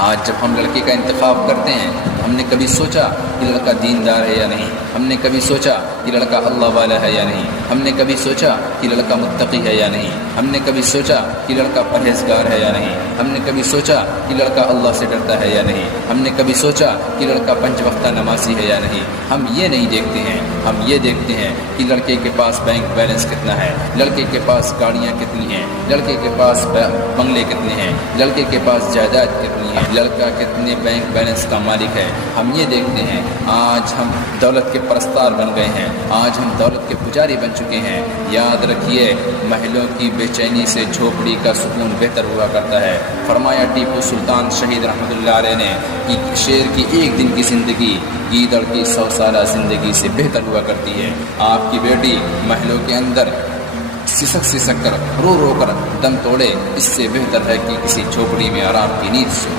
आज जब हम लड़के का इंतखाब करते हैं तो हमने कभी सोचा कि लड़का दीनदार है या नहीं, हमने कभी सोचा कि लड़का अल्लाह वाला है या नहीं, हमने कभी सोचा कि लड़का मुत्तकी है या नहीं, हमने कभी सोचा कि लड़का परहेजगार है या नहीं, हमने कभी सोचा कि लड़का अल्लाह से डरता है या नहीं, हमने कभी सोचा कि लड़का पंच वक्ता नमाजी है या नहीं। हम ये नहीं देखते हैं, हम ये देखते हैं कि लड़के के पास बैंक बैलेंस कितना है, लड़के के पास गाड़ियाँ कितनी हैं, लड़के के पास बंगले कितने हैं, लड़के के पास जायदाद कितनी है, लड़का कितने बैंक बैलेंस का मालिक है, हम ये देखते हैं। आज हम दौलत के परस्तार बन गए हैं, आज हम दौलत के पुजारी बन चुके हैं। याद रखिए, महलों की बेचैनी से झोपड़ी का सुकून बेहतर हुआ करता है। फरमाया टीपू सुल्तान शहीद रहमतुल्लाह अलैह ने कि शेर की एक दिन की ज़िंदगी गीदड़ की 100 साला ज़िंदगी से बेहतर हुआ करती है। आपकी बेटी महलों के अंदर सिसक कर रो कर दम तोड़े, इससे बेहतर है कि किसी झोपड़ी में आराम की नींद सो।